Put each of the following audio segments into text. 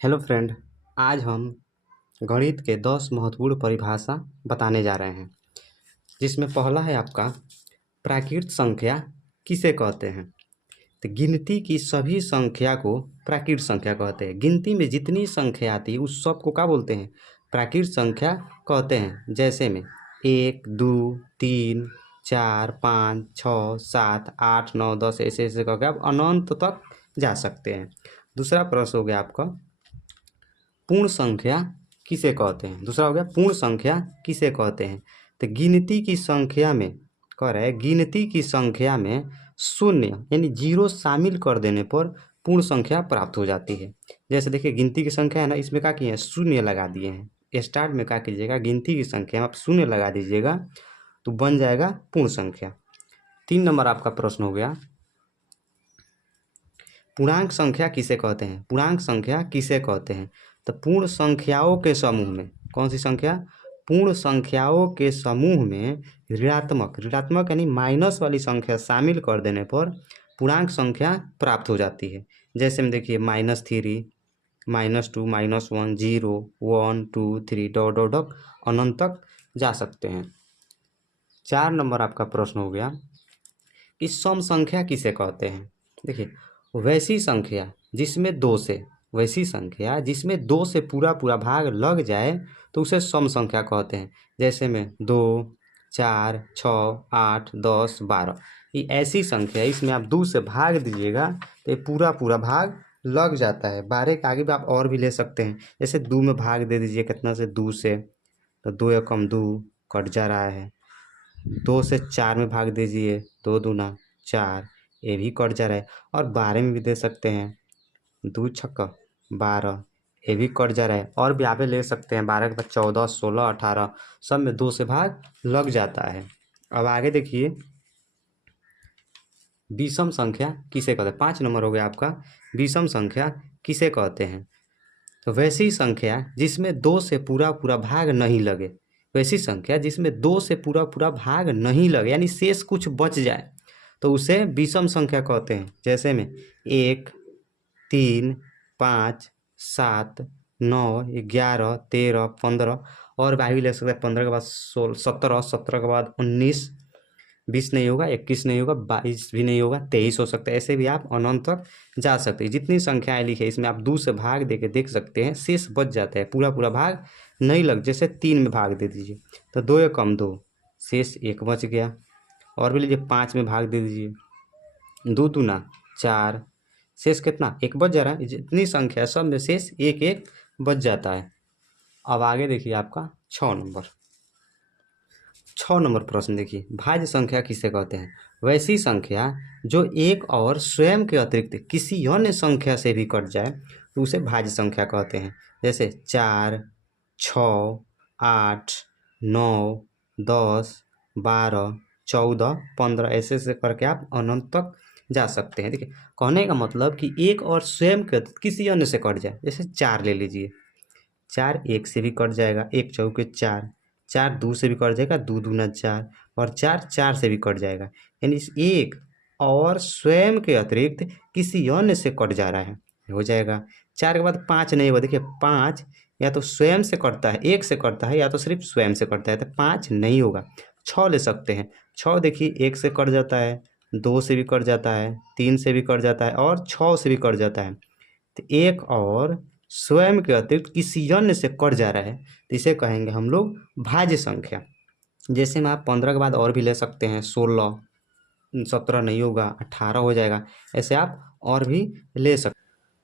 Hello friend, आज हम गणित के 10 महत्वपूर्ण परिभाषा बताने जा रहे हैं, जिसमें पहला है आपका प्राकृत संख्या किसे कहते हैं। तो गिनती की सभी संख्या को प्राकृत संख्या कहते हैं। गिनती में जितनी संख्या आती है उस सब को क्या बोलते हैं? प्राकृत संख्या कहते हैं। जैसे में 1, 2, 3, 4, 5, 6, 7, 8, 9, 10 ऐसे ऐसे करके आप अनंत तक जा सकते हैं। दूसरा प्रश्न हो गया आपका पूर्ण संख्या किसे कहते हैं। दूसरा हो गया पूर्ण संख्या किसे कहते हैं। तो गिनती की संख्या में कह रहे हैं, गिनती की संख्या में शून्य यानी जीरो शामिल कर देने पर पूर्ण संख्या प्राप्त हो जाती है। जैसे देखिए गिनती की संख्या है ना, इसमें क्या किए हैं, शून्य लगा दिए हैं। स्टार्ट में क्या कीजिएगा, गिनती की संख्या में आप शून्य लगा दीजिएगा तो बन जाएगा पूर्ण संख्या। 3 नंबर आपका प्रश्न हो गया पूर्णांक संख्या किसे कहते हैं। पूर्णांक संख्या किसे कहते हैं। तो पूर्ण संख्याओं के समूह में, कौन सी संख्या, पूर्ण संख्याओं के समूह में ऋणात्मक यानी माइनस वाली संख्या शामिल कर देने पर पूर्णांक संख्या प्राप्त हो जाती है। जैसे में देखिए -3, -2, -1, 0, 1, 2, 3 डॉट डॉट डॉट अनंत तक जा सकते हैं। 4 नंबर आपका प्रश्न हो गया कि सम संख्या किसे कहते हैं। देखिए वैसी संख्या जिसमें दो से पूरा पूरा भाग लग जाए तो उसे सम संख्या कहते हैं। जैसे में 2, 4, 6, 8, 10, 12 ये ऐसी संख्या है, इसमें आप 2 से भाग दीजिएगा तो ये पूरा पूरा भाग लग जाता है। 12 के आगे भी आप और भी ले सकते हैं। जैसे 2 में भाग दे दीजिए कितना से, 2 से, तो 2 एकम 2 कट जा रहा है। 2 से 4 में भाग दीजिए, 2 दूना 4 ये भी कट जा रहा है। और 12 में भी दे सकते हैं, 2 छक्का 12 ये भी कट जा रहा है। और भी आप ले सकते हैं, 12 के बाद 14, 16, 18 सब में 2 से भाग लग जाता है। अब आगे देखिए विषम संख्या किसे कहते हैं। 5 नंबर हो गया आपका विषम संख्या किसे कहते हैं। तो वैसी संख्या जिसमें 2 से पूरा पूरा भाग नहीं लगे, वैसी संख्या जिसमें 2 से पूरा पूरा भाग नहीं लगे यानी शेष कुछ बच जाए तो उसे विषम संख्या कहते हैं। जैसे में 1, 3, 5, 7, 9, 11, 13, 15 और भी ले सकते हैं। 15 के बाद 16, 17, 17 के बाद 19, 20 नहीं होगा, 21 नहीं होगा, 22 भी नहीं होगा, 23 हो सकता है। ऐसे भी आप अनंत तक जा सकते हैं। जितनी संख्याएं लिखी है इसमें आप 2 से भाग दे के देख सकते हैं, शेष बच जाता है, पूरा पूरा भाग नहीं लग। जैसे 3 में भाग दे दीजिए तो 2 एकम 2 शेष 1 बच गया। और भी लीजिए 5 में भाग दे दीजिए, 2 दूना 4 शेष कितना, 1 बच जा रहा है। जितनी संख्या सब में शेष 1 1 बच जाता है। अब आगे देखिए आपका 6 नंबर प्रश्न देखिए भाज्य संख्या किसे कहते हैं। वैसी संख्या जो एक और स्वयं के अतिरिक्त किसी अन्य संख्या से भी कट जाए तो उसे भाज्य संख्या कहते हैं। जैसे 4, 6, 8, 9, 10, 12, 14, 15 ऐसे ऐसे करके आप अनंत तक जा सकते हैं। देखिए कहने का मतलब कि एक और स्वयं के किसी अन्य से कट जाए। जैसे 4 ले लीजिए, 4 1 से भी कट जाएगा, 1 चौके 4, 4 2 से भी कट जाएगा, 2 दूना 4 और 4 4 से भी कट जाएगा। यानी इस एक और स्वयं के अतिरिक्त किसी अन्य से कट जा रहा है, हो जाएगा। 4 के बाद 5 नहीं होगा। देखिए 5 या तो स्वयं से कटता है, 1 से कटता है, या तो सिर्फ स्वयं से कटता है, तो 5 नहीं होगा। 6 ले सकते हैं, 6 देखिए 1 से कट जाता है, 2 से भी कट जाता है, 3 से भी कट जाता है और 6 से भी कट जाता है। तो एक और स्वयं के अतिरिक्त किसी अन्य से कट जा रहा है तो इसे कहेंगे हम लोग भाज्य संख्या। जैसे में आप 15 के बाद और भी ले सकते हैं, 16, 17 नहीं होगा, 18 हो जाएगा। ऐसे आप और भी ले सकते।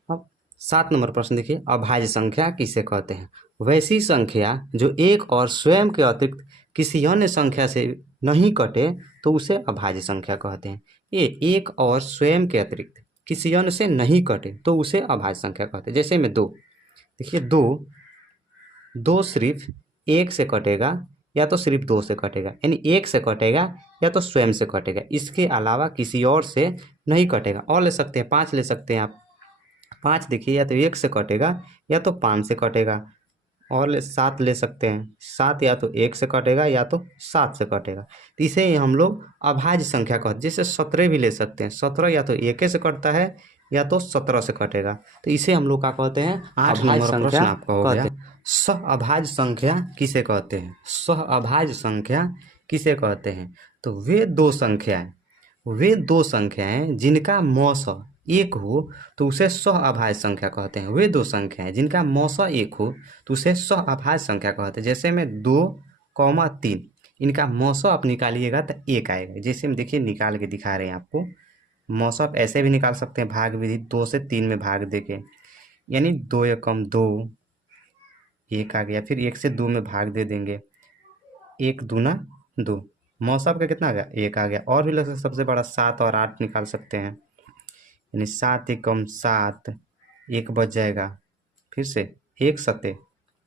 अब 7 नंबर प्रश्न देखिए अभाज्य संख्या किसे कहते हैं। वैसी संख्या जो एक और स्वयं के अतिरिक्त किसी अन्य संख्या से नहीं कटे तो उसे अभाज्य संख्या कहते हैं। ये एक और स्वयं के अतिरिक्त किसी अन्य से नहीं कटे तो उसे अभाज्य संख्या कहते हैं। जैसे में 2 देखिए, 2 सिर्फ 1 से कटेगा या तो सिर्फ 2 से कटेगा, यानी 1 से कटेगा या तो स्वयं से कटेगा, इसके अलावा किसी और से नहीं कटेगा। और ले सकते हैं 5 ले सकते हैं आप। 5 देखिए या तो 1 से कटेगा या तो 5 से कटेगा। और 7 ले सकते हैं, 7 या तो 1 से कटेगा या तो 7 से कटेगा, तो इसे ही हम लोग अभाज्य संख्या कहते हैं। जैसे 17 भी ले सकते हैं, 17 या तो 1 से कटता है या तो 17 से कटेगा, तो इसे हम लोग क्या कहते हैं, 8 नंबर का प्रश्न आपका हो गया। सहअभाज्य संख्या किसे कहते हैं? सहअभाज्य संख्या किसे कहते हैं? तो वे दो संख्याएं जिनका मौसा एक हो तो उसे सहअभाज्य संख्या कहते हैं। वे दो संख्याएं जिनका मौसा एक हो तो उसे सहअभाज्य संख्या कहते हैं। जैसे में 2, 3, इनका मौसा आप निकालिएगा तो 1 आएगा। जैसे हम देखिए निकाल के दिखा रहे हैं आपको। मौसा आप ऐसे भी निकाल सकते हैं, भाग विधि 2 से 3 में भाग देके, यानी 2 एकम 2, 1 आ गया। फिर 1 से 2 में भाग दे देंगे, 1 दूना 2, मौसा आपका कितना आ गया? 1 आ गया। और भी लग सकता है सबसे बड़ा 7 और 8 निकाल सकते हैं, यानी 7 एकम 7, 1 बच जाएगा। फिर से 1 सते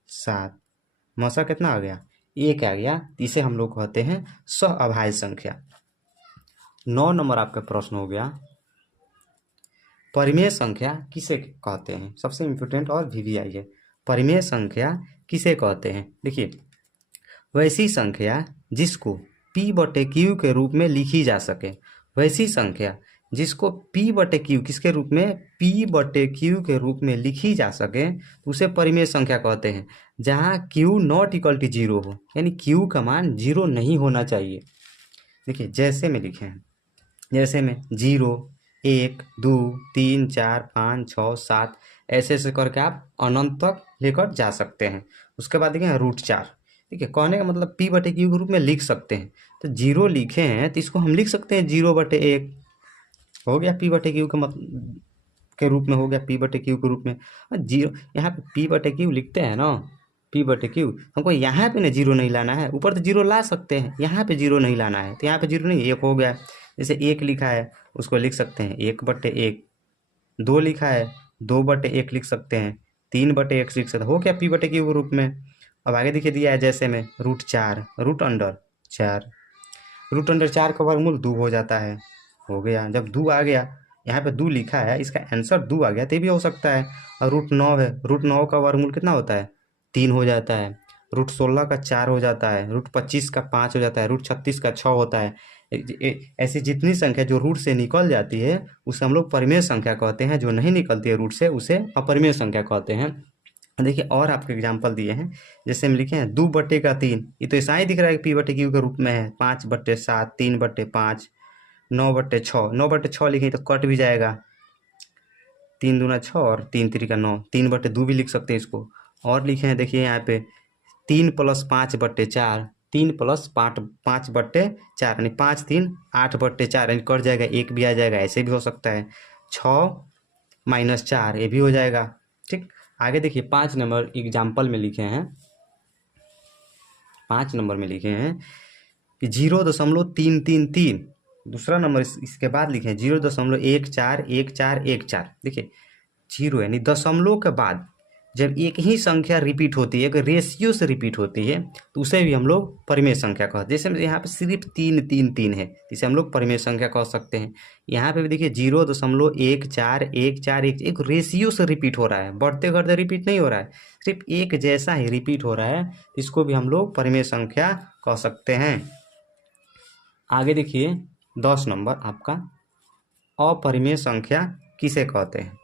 7, मौसा कितना आ गया? 1 आ गया। इसे हम लोग कहते हैं सहअभाज्य संख्या। 9 नंबर आपका प्रश्न हो गया, परिमेय संख्या किसे कहते हैं? सबसे इम्पोर्टेंट और VVI है। परिमेय संख्या किसे कहते हैं? देखिए, वैसी संख्या जिसको P/Q के रूप में लिखी जा सके। वैसी संख्या जिसको P/Q किसके रूप में? P/Q के रूप में लिखी जा सके तो उसे परिमेय संख्या कहते हैं। जहाँ Q नॉट इक्वल टू 0 हो, यानी Q का मान 0 नहीं होना चाहिए। देखिए जैसे में लिखे हैं, जैसे में 0, 1, 2, 3, 4, 5, 6, 7 ऐसे ऐसे करके आप अनंत तक लेकर जा सकते हैं। उसके बाद देखें √4। ठीक है, कहने का मतलब P/Q के रूप में लिख सकते हैं। तो 0 लिखे हैं तो इसको हम लिख सकते हैं 0/1, हो गया P/Q के रूप में, हो गया P/Q के रूप में। 0 यहाँ पे P/Q लिखते हैं ना, P/Q हमको यहाँ पे ना 0 नहीं लाना है, ऊपर तो 0 ला सकते हैं, यहाँ पे 0 नहीं लाना है। तो यहाँ पे 0 नहीं, 1 हो गया। जैसे 1 लिखा है उसको लिख सकते हैं 1/1, 2 लिखा है 2/1 लिख सकते हैं, 3/1 लिख सकते हैं, हो गया P/Q के रूप में। अब आगे देखिए दिया है जैसे में √4, √4, √4 का वर्गमूल 2 हो जाता है, हो गया। जब 2 आ गया, यहाँ पे 2 लिखा है, इसका आंसर 2 आ गया, तो ये भी हो सकता है। और √9 है, √9 का वर्गमूल कितना होता है? 3 हो जाता है। √16 का 4 हो जाता है, √25 का 5 हो जाता है, √36 का 6 होता है। ऐसी जितनी संख्या जो रूट से निकल जाती है उसे हम लोग परिमेय संख्या कहते हैं। जो नहीं निकलती है रूट से उसे अपरिमेय संख्या कहते हैं। देखिए और आपके एग्जाम्पल दिए हैं, जैसे हम लिखे हैं 2/3, ये तो ऐसा ही दिख रहा है कि P/Q के रूप में है। 5/7, 3/5, 9/6, 9/6 लिखें तो कट भी जाएगा, 3 दूना 6 और 3 3 का 9, 3/2 भी लिख सकते हैं इसको। और लिखे हैं देखिए यहाँ पे 3 + 5/4, 3 + 5/4, यानी 5 3 8/4, यानी कट जाएगा, 1 भी आ जाएगा, ऐसे भी हो सकता है। 6 - 4 ये भी हो जाएगा। ठीक, आगे देखिए 5 नंबर एग्जाम्पल में लिखे हैं, 5 नंबर में लिखे हैं कि 0.333। दूसरा नंबर इसके बाद लिखे हैं 0.141414। देखिए 0 यानी दशमलव के बाद जब एक ही संख्या रिपीट होती है, अगर रेशियो से रिपीट होती है तो उसे भी हम लोग परिमेय संख्या कहते हैं। जैसे यहाँ पे सिर्फ 3 3 3 है, इसे हम लोग परिमेय संख्या कह सकते हैं। यहाँ पे भी देखिए 0.141414, एक रेशियो से रिपीट हो रहा है, बढ़ते घटते रिपीट नहीं हो रहा है, सिर्फ एक जैसा ही रिपीट हो रहा है, इसको भी हम लोग परिमेय संख्या कह सकते हैं। आगे देखिए 10 नंबर आपका, अपरिमेय संख्या किसे कहते हैं?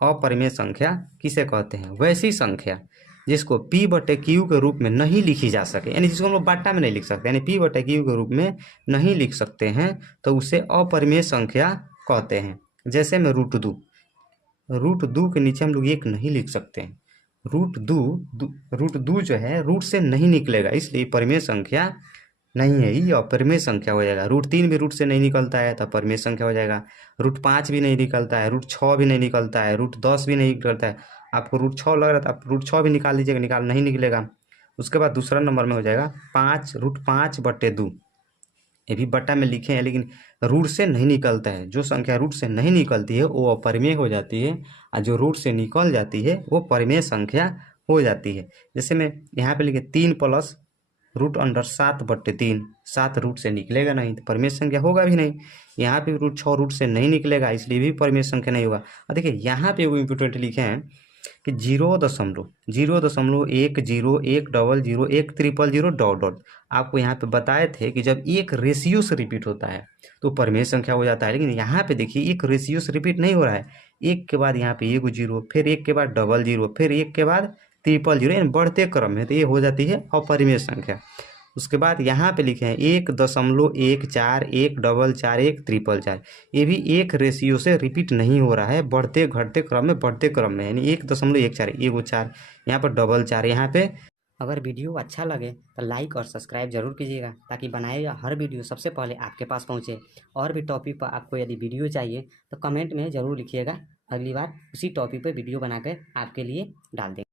अपरिमेय संख्या किसे कहते हैं? वैसी संख्या जिसको P/Q के रूप में नहीं लिखी जा सके, यानी जिसको हम लोग बाटा में नहीं लिख सकते, यानी P/Q के रूप में नहीं लिख सकते हैं तो उसे अपरिमेय संख्या कहते हैं। जैसे में √2 के नीचे हम लोग 1 नहीं लिख सकते हैं। √2 जो है रूट से नहीं निकलेगा, इसलिए परिमेय संख्या नहीं है, ये अपरिमेय संख्या हो जाएगा। √3 भी रूट से नहीं निकलता है तो परिमेय संख्या हो जाएगा। √5 भी नहीं निकलता है, √6 भी नहीं निकलता है, √10 भी नहीं निकलता है। आपको √6 लग रहा था, आप √6 भी निकाल लीजिएगा, नहीं निकलेगा। उसके बाद दूसरा नंबर में हो जाएगा 5√5/2, ये भी बट्टा में लिखे हैं, लेकिन रूट से नहीं निकलता है। जो संख्या रूट से नहीं निकलती है वो अपरिमेय हो जाती है, और जो रूट से निकल जाती है वो परिमेय संख्या हो जाती है। जैसे मैं यहाँ पे लिखे 3 + √7/3, 7 रूट से निकलेगा नहीं तो परिमेय संख्या होगा भी नहीं। यहाँ पे √6 रूट से नहीं निकलेगा, इसलिए भी परिमेय संख्या नहीं होगा। और देखिए यहाँ पे वो इम्पोर्टेंट लिखे हैं कि 0.1010100100100 आपको यहाँ पे बताए थे कि जब एक रेशियो से रिपीट होता है तो परिमेय संख्या हो जाता है। लेकिन यहाँ पे देखिए एक रेशियो से रिपीट नहीं हो रहा है, एक के बाद यहाँ पे एगो जीरो, फिर एक के बाद डबल जीरो, फिर एक के बाद ट्रिपल जीरो, यानी बढ़ते क्रम में, तो ये हो जाती है अपरिमेय संख्या। उसके बाद यहाँ पे लिखे हैं 1.14 1 ये भी एक रेशियो से रिपीट नहीं हो रहा है, बढ़ते घटते क्रम में, बढ़ते क्रम में, यानी 1.14 एगो 4, यहाँ पर डबल 4 यहाँ पे। अगर वीडियो अच्छा लगे तो लाइक और सब्सक्राइब जरूर कीजिएगा ताकि बनाए हुआ हर वीडियो सबसे पहले आपके पास पहुंचे। और भी टॉपिक पर आपको यदि वीडियो चाहिए तो कमेंट में ज़रूर लिखिएगा, अगली बार उसी टॉपिक पर वीडियो बनाकर आपके लिए डाल देंगे।